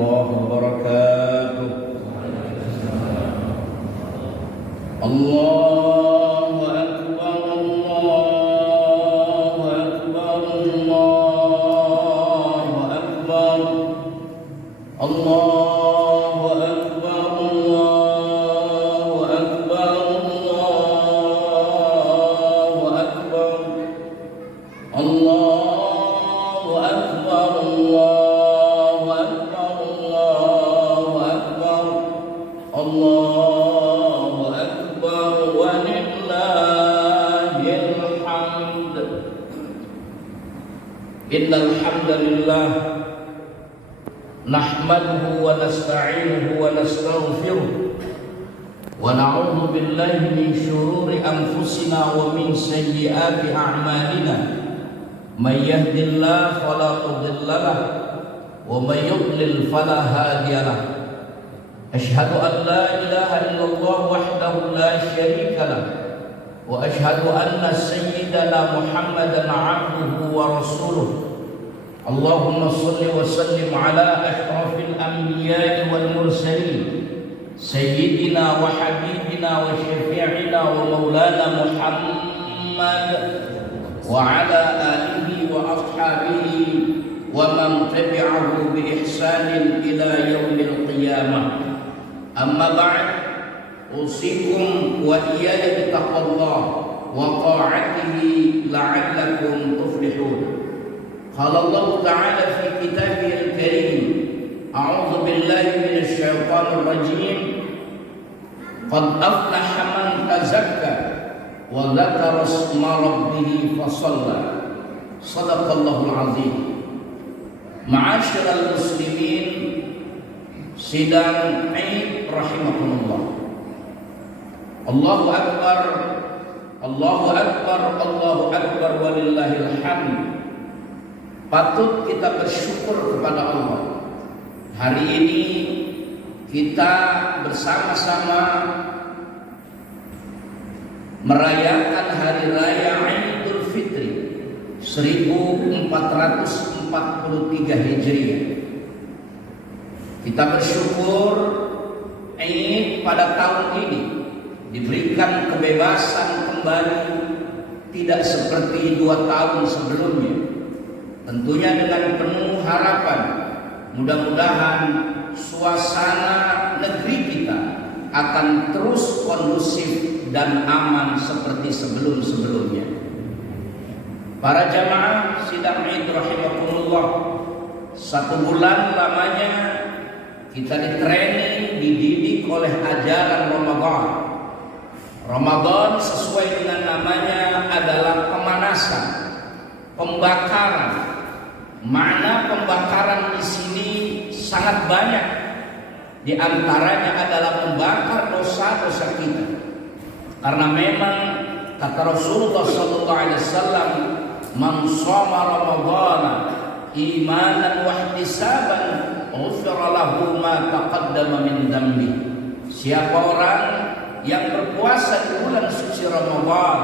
warahmatullahi wabarakatuh. Allahu akbar, Allahu akbar, Allahu akbar, Allahu akbar, Allahu akbar, Allahu akbar, Allahu akbar, Allahu akbar, Allahu akbar, Allahu akbar, walillahil hamd. Innal hamdalillah nahmaduhu wa nasta'inuhu wa nastaghfiruh wa na'udzu billahi min shururi anfusina wa min sayyiati a'malina. May yahdihillahu fala mudilla lahu wa may yudlil fala hadiya lahu. Asyhadu an la ilaha illallah wahdahu la syarika lahu wa asyhadu anna sayyidana Muhammadan 'abduhu wa rasuluh. Allahumma shalli wa sallim ala asyrafil anbiya'i wal mursalin sayyidina wa habibina wa syafi'ina wa maulana Muhammad wa ala alihi wa ashabihi wa man tabi'ahu bi ihsanin ila yaumil qiyamah. Amma ba'd, usikum wa iyaya bi taqwallah wa ta'atihi la'allakum tuflihun. Qala Allah Ta'ala fi kitabihil karim, a'udzu billahi minasy syaithanir rajim. Qad aflaha man tazakka wa dzakara isma rabbih fa shalla. Shadaqallahul azim. Ma'asyiral muslimin sidang Eid rahimakumullah. Allahu akbar, Allahu akbar, Allahu akbar, walillahil hamd. Patut kita bersyukur kepada Allah. Hari ini kita bersama-sama merayakan hari raya Idul Fitri 1443 Hijriah. Kita bersyukur Eid pada tahun ini diberikan kebebasan kembali, tidak seperti 2 tahun sebelumnya. Tentunya dengan penuh harapan, mudah-mudahan suasana negeri kita akan terus kondusif dan aman seperti sebelum-sebelumnya. Para jamaah sidang Id rahimakumullah, 1 bulan lamanya kita ditraining, dididik oleh ajaran Ramadan. Ramadan sesuai dengan namanya adalah pemanasan, pembakaran. Makna pembakaran di sini sangat banyak. Di antaranya adalah membakar dosa-dosa kita. Karena memang kata Rasulullah SAW, "Man shoma Ramadhana imanan wa ihtisaban, ghufira lahu ma taqaddama min dhanbi." Siapa orang yang berpuasa di bulan suci Ramadan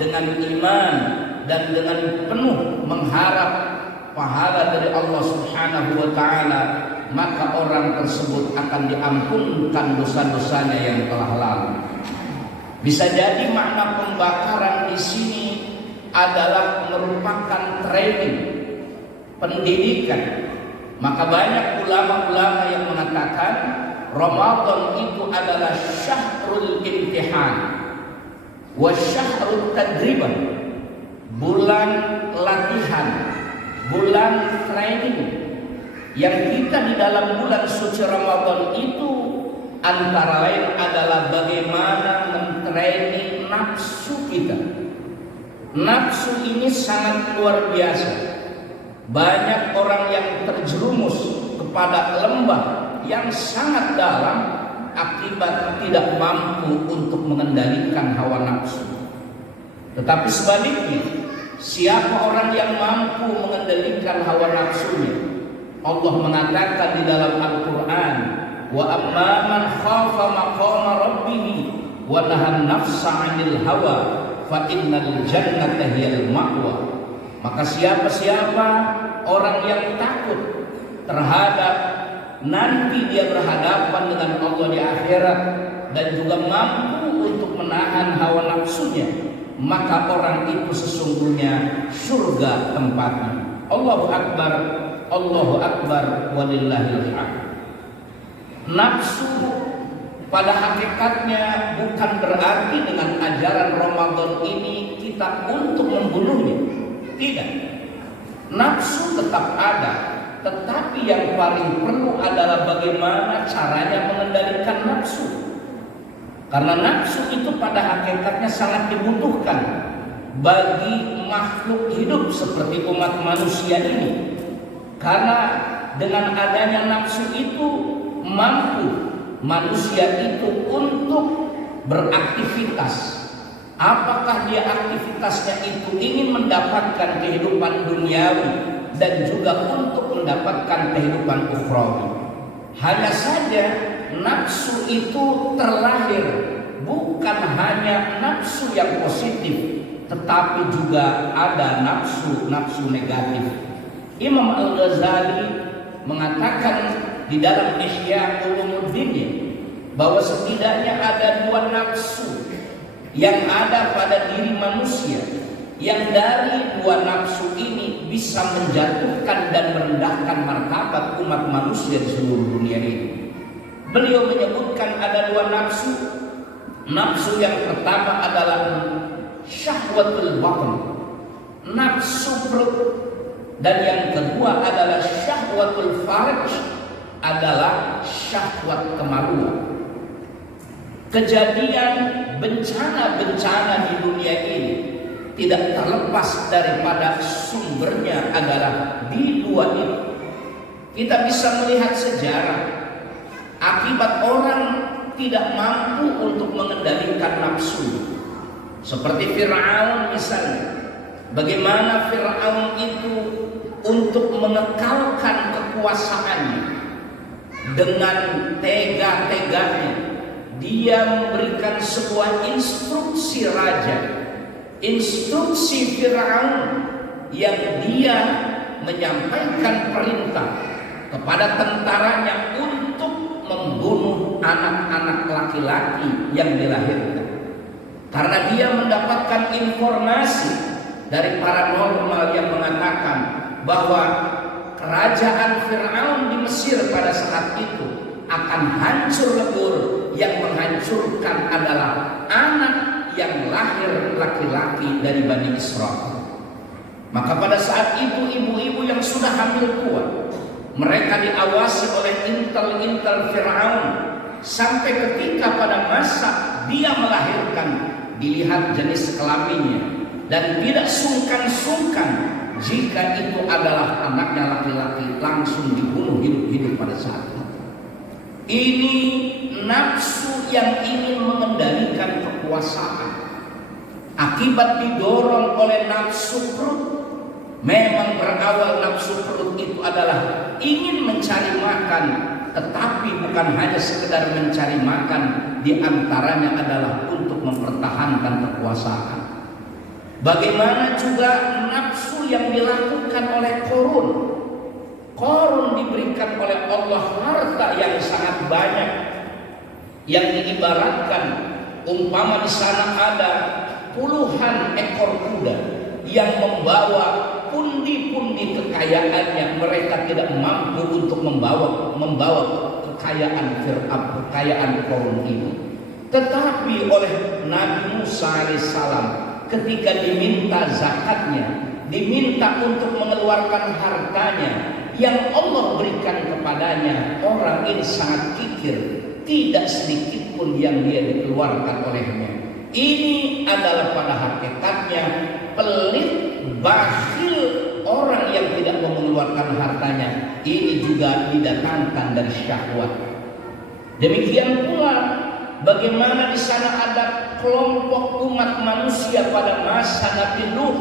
dengan iman dan dengan penuh mengharap pahala dari Allah Subhanahu wa taala, maka orang tersebut akan diampunkan dosa-dosanya yang telah lalu. Bisa jadi makna pembakaran di sini adalah merupakan training, pendidikan. Maka banyak ulama-ulama yang mengatakan Ramadan itu adalah syahrul imtihan wa syahrul tadriban, bulan latihan, bulan training. Yang kita di dalam bulan suci Ramadan itu antara lain adalah bagaimana mentraining nafsu kita. Nafsu ini sangat luar biasa. Banyak orang yang terjerumus kepada lembah yang sangat dalam akibat tidak mampu untuk mengendalikan hawa nafsu. Tetapi sebaliknya, siapa orang yang mampu mengendalikan hawa nafsunya? Allah mengatakan di dalam Al-Quran, wa amma man khafa maqama rabbih wa nahan nafsa 'anil hawa fa innal jannata hiyal ma'wa. Maka siapa-siapa orang yang takut terhadap nanti dia berhadapan dengan Allah di akhirat dan juga mampu untuk menahan hawa nafsunya, maka orang itu sesungguhnya surga tempatnya. Allahu Akbar, Allahu Akbar, walillahil hamd. Nafsu pada hakikatnya bukan berarti dengan ajaran Ramadan ini kita untuk membunuhnya. Tidak. Nafsu tetap ada, tetapi yang paling perlu adalah bagaimana caranya mengendalikan nafsu. Karena nafsu itu pada hakikatnya sangat dibutuhkan bagi makhluk hidup seperti umat manusia ini. Karena dengan adanya nafsu itu mampu manusia itu untuk beraktivitas. Apakah dia aktivitasnya itu ingin mendapatkan kehidupan duniawi dan juga untuk mendapatkan kehidupan ukhrawi. Hanya saja nafsu itu terlahir bukan hanya nafsu yang positif, tetapi juga ada nafsu negatif. Imam Al-Ghazali mengatakan di dalam Ihya Ulumuddin bahwa setidaknya ada dua nafsu yang ada pada diri manusia, yang dari dua nafsu ini bisa menjatuhkan dan merendahkan martabat umat manusia di seluruh dunia ini. Beliau menyebutkan ada dua nafsu. Nafsu yang pertama adalah syahwatul batn, nafsu perut, dan yang kedua adalah syahwatul farj, adalah syahwat kemaluan. Kejadian bencana-bencana di dunia ini tidak terlepas daripada sumbernya adalah di dua ini. Kita bisa melihat sejarah akibat orang tidak mampu untuk mengendalikan nafsu. Seperti Fir'aun misalnya. Bagaimana Fir'aun itu untuk mengekalkan kekuasaannya dengan tega-teganya dia memberikan sebuah instruksi raja, instruksi Fir'aun, yang dia menyampaikan perintah kepada tentaranya untuk membunuh anak-anak laki-laki yang dilahirkan. Karena dia mendapatkan informasi dari paranormal yang mengatakan bahwa kerajaan Fir'aun di Mesir pada saat itu akan hancur lebur. Yang menghancurkan adalah anak yang lahir laki-laki dari Bani Israel. Maka pada saat itu ibu-ibu yang sudah hamil tua, mereka diawasi oleh intel-intel Fir'aun sampai ketika pada masa dia melahirkan, dilihat jenis kelaminnya dan tidak sungkan-sungkan jika itu adalah anaknya laki-laki, langsung dibunuh hidup-hidup pada saat itu. Ini nafsu yang ingin mengendalikan kekuasaan. Akibat didorong oleh nafsu perut. Memang berawal nafsu perut itu adalah ingin mencari makan, tetapi bukan hanya sekedar mencari makan, di antaranya adalah untuk mempertahankan kekuasaan. Bagaimana juga nafsu yang dilakukan oleh Qarun. Qarun diberikan oleh Allah harta yang sangat banyak, yang diibaratkan umpama di sana ada puluhan ekor kuda yang membawa pundi-pundi kekayaannya. Mereka tidak mampu untuk membawa kekayaan Fir'aun, kekayaan Qarun ini. Tetapi oleh Nabi Musa alaihissalam ketika diminta zakatnya, diminta untuk mengeluarkan hartanya yang Allah berikan kepadanya, orang ini sangat kikir, tidak sedikit pun yang dia dikeluarkan olehnya. Ini adalah pada hakikatnya pelit, bakhil, orang yang tidak mau mengeluarkan hartanya. Ini juga didatangkan dari syahwat. Demikian pula bagaimana di sana ada kelompok umat manusia pada masa Nabi Nuh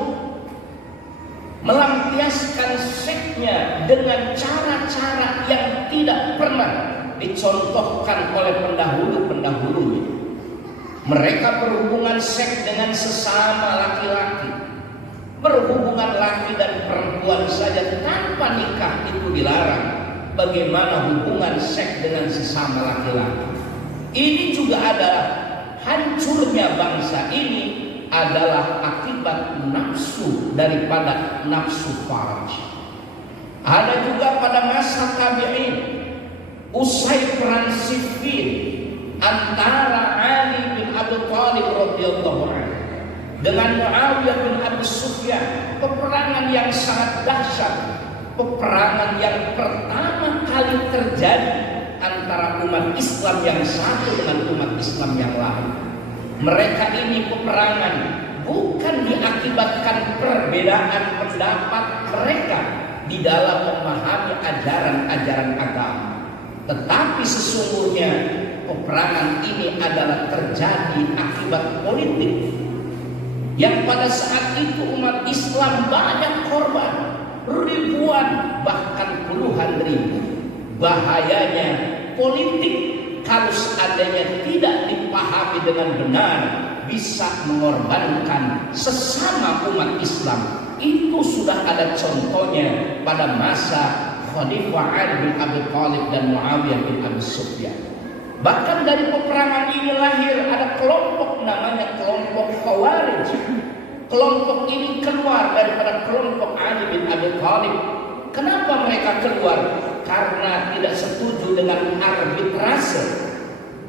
melampiaskan seknya dengan cara-cara yang tidak pernah dicontohkan oleh pendahulu-pendahulunya. Mereka berhubungan seks dengan sesama laki-laki, berhubungan laki dan perempuan saja tanpa nikah itu dilarang. bagaimana hubungan seks dengan sesama laki-laki. Ini juga adalah hancurnya bangsa ini adalah akibat nafsu daripada nafsu farj. Ada juga pada masa tabi'in, usai perang Siffin antara Ali bin Abi Thalib radhiyallahu anhu dengan Muawiyah bin Abi Sufyan, peperangan yang sangat dahsyat, peperangan yang pertama kali terjadi antara umat Islam yang satu dengan umat Islam yang lain. Mereka ini peperangan bukan diakibatkan perbedaan pendapat mereka di dalam memahami ajaran-ajaran agama, tetapi sesungguhnya peperangan ini adalah terjadi akibat politik, yang pada saat itu umat Islam banyak korban, ribuan bahkan puluhan ribu. Bahayanya politik kalau seandainya tidak dipahami dengan benar bisa mengorbankan sesama umat Islam. Itu sudah ada contohnya pada masa Khalifah Ali bin Abi Thalib dan Muawiyah bin Abi Sufyan. Bahkan dari peperangan ini lahir ada kelompok namanya kelompok Khawarij. Kelompok ini keluar daripada kelompok Ali bin Abi Thalib. Kenapa mereka keluar? Karena tidak setuju dengan arbitrase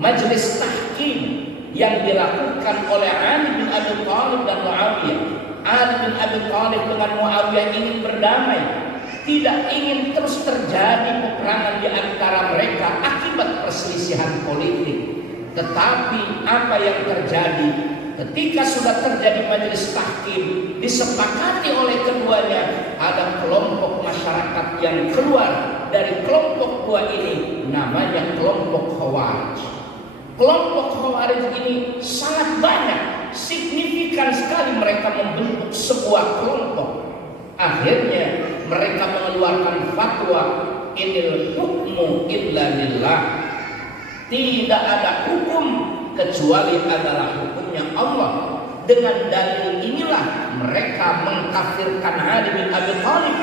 majelis tahkim yang dilakukan oleh Ali bin Abi Thalib dan Muawiyah. Ali bin Abi Thalib dengan Muawiyah ingin berdamai, tidak ingin terus terjadi peperangan di antara mereka akibat perselisihan politik. Tetapi apa yang terjadi ketika sudah terjadi majelis tahkim, disepakati oleh keduanya, ada kelompok masyarakat yang keluar dari kelompok dua ini, namanya kelompok Khawarij. Kelompok Khawarij ini sangat banyak, signifikan sekali mereka membentuk sebuah kelompok. Akhirnya mereka mengeluarkan fatwa, inil hukmu illa lillah. Tidak ada hukum kecuali adalah hukumnya Allah. Dengan dalil inilah mereka mengkafirkan Ali bin Abi Thalib,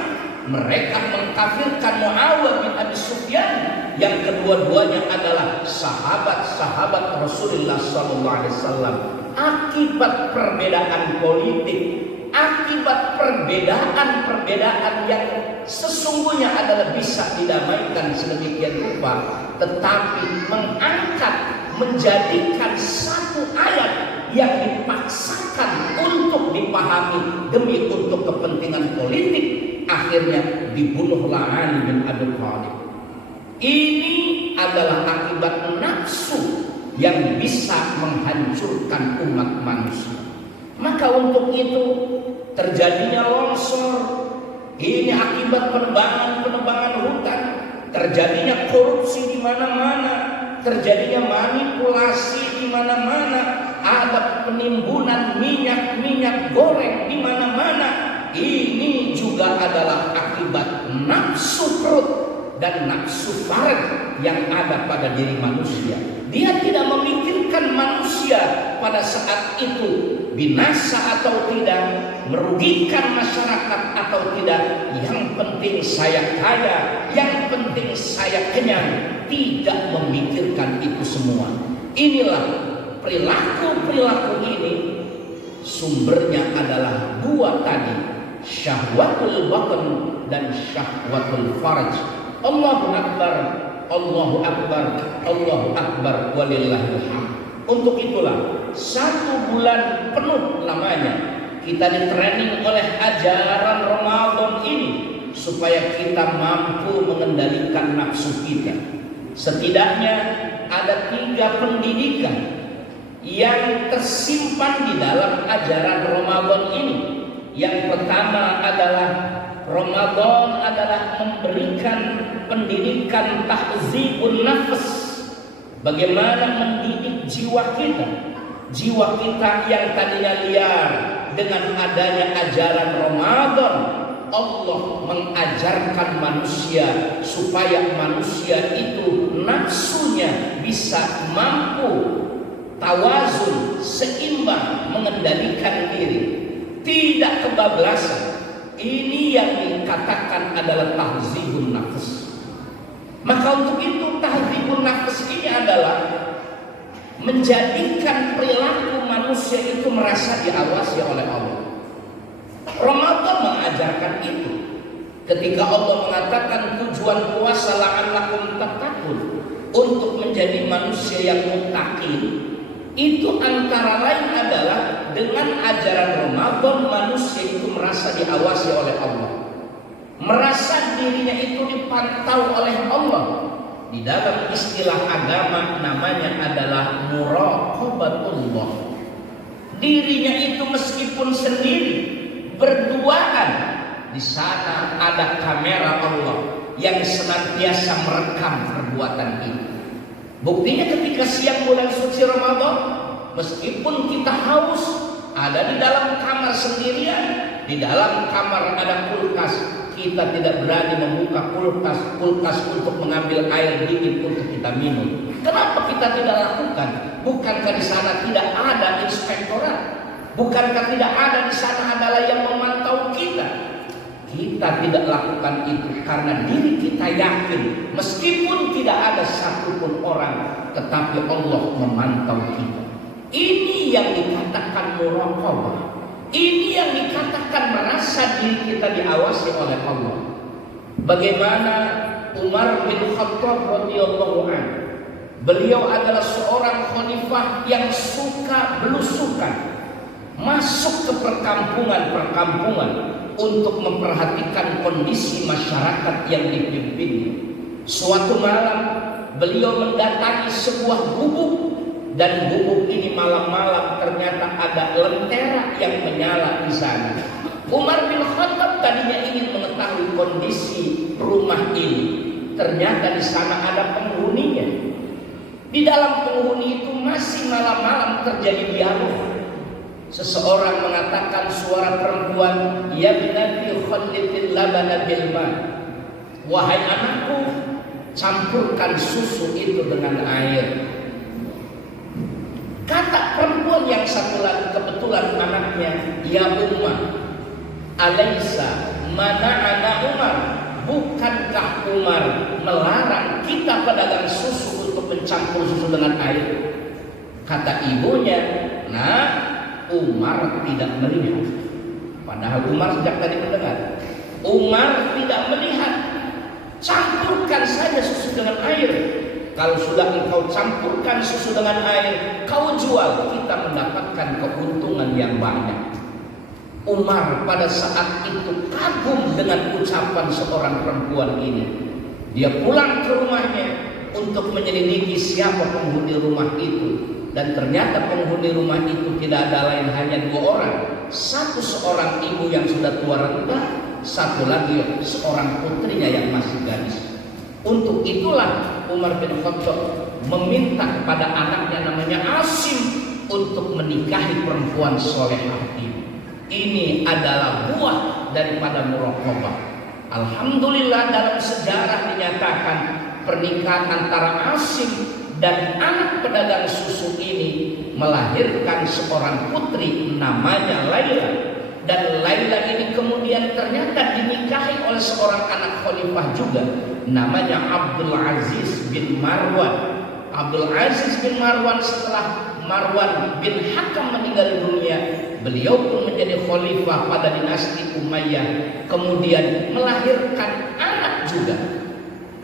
mereka mengkafirkan Muawiyah bin Abi Sufyan, yang kedua-duanya adalah sahabat-sahabat Rasulullah SAW. Akibat perbedaan politik, akibat perbedaan yang sesungguhnya adalah bisa didamaikan sedemikian rupa, tetapi menjadikan satu ayat yang dipaksakan untuk dipahami demi untuk kepentingan politik, akhirnya dibunuhlah Ali bin Abi Thalib. Ini adalah akibat nafsu yang bisa menghancurkan umat manusia. Maka untuk itu terjadinya longsor, ini akibat penebangan hutan, terjadinya korupsi di mana-mana, terjadinya manipulasi di mana-mana, ada penimbunan minyak goreng di mana-mana. Ini juga adalah akibat nafsu perut dan nafsu farj yang ada pada diri manusia. Dia tidak memikirkan manusia pada saat itu binasa atau tidak, merugikan masyarakat atau tidak. Yang penting saya kaya, yang penting saya kenyang. Tidak memikirkan itu semua. Inilah perilaku ini sumbernya adalah dua tadi, syahwatul batn dan syahwatul farj. Allahu Akbar, Allahu Akbar, Allahu Akbar, walillahil hamd. Untuk itulah 1 bulan penuh lamanya kita di-training oleh ajaran Ramadan ini supaya kita mampu mengendalikan nafsu kita. Setidaknya ada 3 pendidikan yang tersimpan di dalam ajaran Ramadan ini. Yang pertama adalah Ramadan adalah memberikan pendidikan tahzibun nafs. Bagaimana mendidik jiwa kita yang tadinya liar. Dengan adanya ajaran Ramadan, Allah mengajarkan manusia supaya manusia itu nafsunya bisa mampu tawazun, seimbang, mengendalikan diri, tidak kebablasan. Ini yang dikatakan adalah tahzibun nafs. Maka untuk itu tahdhibun nafs ini adalah menjadikan perilaku manusia itu merasa diawasi oleh Allah. Ramadan mengajarkan itu. Ketika Allah mengatakan tujuan puasa la'allakum tattaqun, untuk menjadi manusia yang muttaqin, itu antara lain adalah dengan ajaran Ramadan manusia itu merasa diawasi oleh Allah, merasa dirinya itu dipantau oleh Allah. Di dalam istilah agama namanya adalah muraqabatullah. Dirinya itu meskipun sendiri, berduaan, di sana ada kamera Allah yang senantiasa merekam perbuatan ini. Buktinya ketika siang bulan suci Ramadan, meskipun kita haus, ada di dalam kamar sendirian, di dalam kamar ada kulkas, kita tidak berani membuka kulkas untuk mengambil air dingin untuk kita minum. Kenapa kita tidak lakukan? Bukankah di sana tidak ada inspektorat? Bukankah tidak ada di sana adalah yang memantau kita? Kita tidak lakukan itu karena diri kita yakin meskipun tidak ada satupun orang, tetapi Allah memantau kita. Ini yang dikatakan muraqabah. Ini yang dikatakan merasa diri kita diawasi oleh Allah. Bagaimana Umar bin Khattab radhiyallahu anhu, beliau adalah seorang khalifah yang suka belusukan, masuk ke perkampungan-perkampungan untuk memperhatikan kondisi masyarakat yang dipimpinnya. Suatu malam beliau mendatangi sebuah gubuk, dan gubuk ini malam-malam ternyata ada lentera yang menyala di sana. Umar bin Khattab tadinya ingin mengetahui kondisi rumah ini. Ternyata di sana ada penghuninya. Di dalam penghuni itu masih malam-malam terjadi dialog. Seseorang mengatakan suara perempuan, "Ya binati khallidil labana bil ma." Wahai anakku, campurkan susu itu dengan air. Kata perempuan yang satu lagi, kebetulan anaknya, "Ya Ummah, alaysa mana'ana Umar?" Bukankah Umar melarang kita pedagang susu untuk mencampur susu dengan air? Kata ibunya, "Nah, Umar tidak melihat." Padahal Umar sejak tadi mendengar. Umar tidak melihat. Campurkan saja susu dengan air. Kalau sudah engkau campurkan susu dengan air, kau jual, kita mendapatkan keuntungan yang banyak. Umar pada saat itu kagum dengan ucapan seorang perempuan ini. Dia pulang ke rumahnya untuk menyelidiki siapa penghuni rumah itu. Dan ternyata penghuni rumah itu tidak ada lain hanya dua orang. Satu seorang ibu yang sudah tua renta, satu lagi seorang putrinya yang masih gadis. Untuk itulah Umar bin Khattab meminta kepada anaknya namanya Asim untuk menikahi perempuan solehah ini. Ini adalah buah daripada muraqabah. Alhamdulillah dalam sejarah dinyatakan pernikahan antara Asim dan anak pedagang susu ini melahirkan seorang putri namanya Laila. Dan Laila ini kemudian ternyata dinikahi oleh seorang anak khalifah juga, namanya Abdul Aziz bin Marwan. Abdul Aziz bin Marwan setelah Marwan bin Hakam meninggal dunia, beliau pun menjadi khalifah pada dinasti Umayyah, kemudian melahirkan anak juga.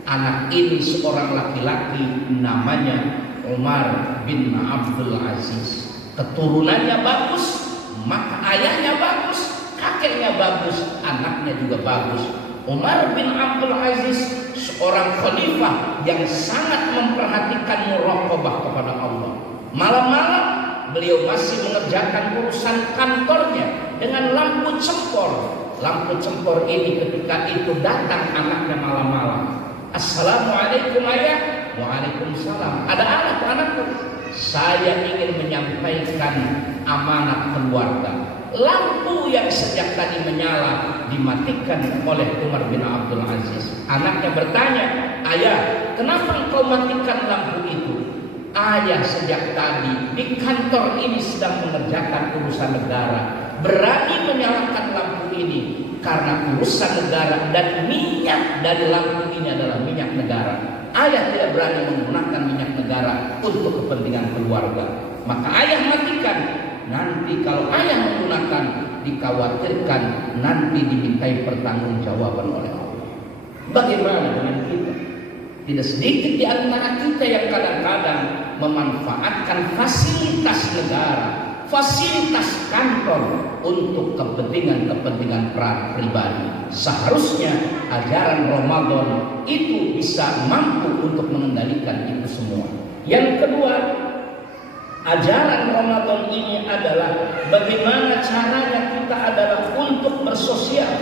Anak ini seorang laki-laki namanya Umar bin Abdul Aziz. Keturunannya bagus, maka ayahnya bagus, kakeknya bagus, anaknya juga bagus. Umar bin Abdul Aziz seorang khalifah yang sangat memperhatikan muraqabah kepada Allah. Malam-malam beliau masih mengerjakan urusan kantornya dengan lampu cempor. Lampu cempor ini ketika itu datang anaknya malam-malam. "Assalamualaikum ayah." "Waalaikumsalam." "Ada anak anakku?" "Saya ingin menyampaikan amanat keluarga." Lampu yang sejak tadi menyala dimatikan oleh Umar bin Abdul Aziz. Anaknya bertanya, "Ayah, kenapa engkau matikan lampu itu?" "Ayah sejak tadi di kantor ini sedang mengerjakan urusan negara. Berani menyalakan lampu ini karena urusan negara dan minyak dari lampu ini adalah minyak minyak negara. Ayah tidak berani menggunakan minyak negara untuk kepentingan keluarga. Maka ayah matikan. Nanti kalau ayah menggunakan, dikhawatirkan nanti dimintai pertanggungjawaban oleh Allah. Bagaimana dengan kita? Tidak sedikit di antara kita yang kadang-kadang memanfaatkan fasilitas negara, fasilitas kantor untuk kepentingan pribadi. Seharusnya ajaran Ramadan itu bisa mampu untuk mengendalikan itu semua. Yang kedua, ajaran Ramadan ini adalah bagaimana caranya kita adalah untuk bersosial,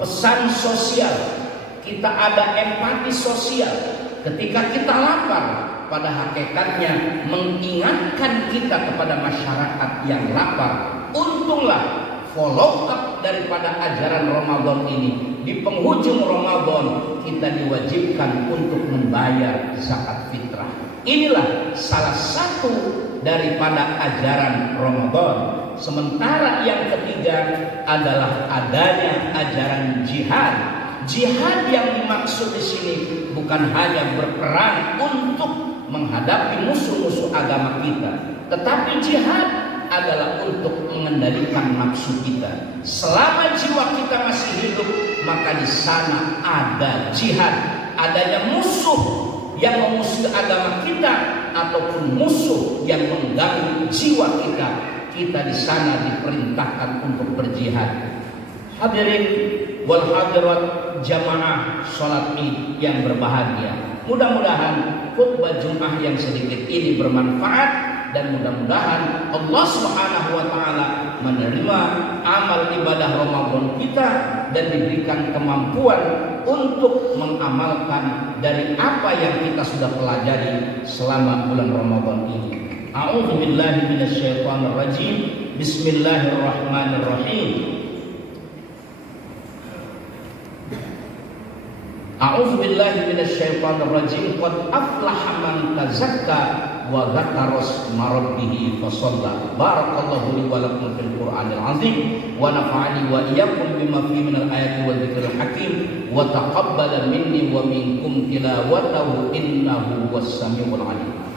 pesan sosial. Kita ada empati sosial. Ketika kita lapar, pada hakikatnya mengingatkan kita kepada masyarakat yang lapar. Untunglah follow up daripada ajaran Ramadan ini. Di penghujung Ramadan kita diwajibkan untuk membayar zakat fitrah. Inilah salah satu daripada ajaran Ramadan. Sementara yang ketiga adalah adanya ajaran jihad. Jihad yang dimaksud di sini bukan hanya berperang untuk menghadapi musuh-musuh agama kita, tetapi jihad adalah untuk mengendalikan nafsu kita. Selama jiwa kita masih hidup, maka di sana ada jihad. Adanya musuh yang memusuhi agama kita ataupun musuh yang mengganggu jiwa kita, kita di sana diperintahkan untuk berjihad. Hadirin wal hadirat jamaah salat Id yang berbahagia. Mudah-mudahan khutbah Jumat yang sedikit ini bermanfaat dan mudah-mudahan Allah Subhanahu wa taala menerima amal ibadah Ramadan kita dan diberikan kemampuan untuk mengamalkan dari apa yang kita sudah pelajari selama bulan Ramadan ini. A'udzu billahi minasyaitonir rajim. Bismillahirrahmanirrahim. A'udzu billahi minasyaitonir rajim. Qad aflaha man tazakka wa dzakara isma rabbih fa shalla. Barakallahu li wa lakum fil Qur'anil azim wa nafa'ani wa iyyakum bima fihi minal ayati wal dzikril hakim wa taqabbala minni wa minkum tilawatahu innahu was samiul alim.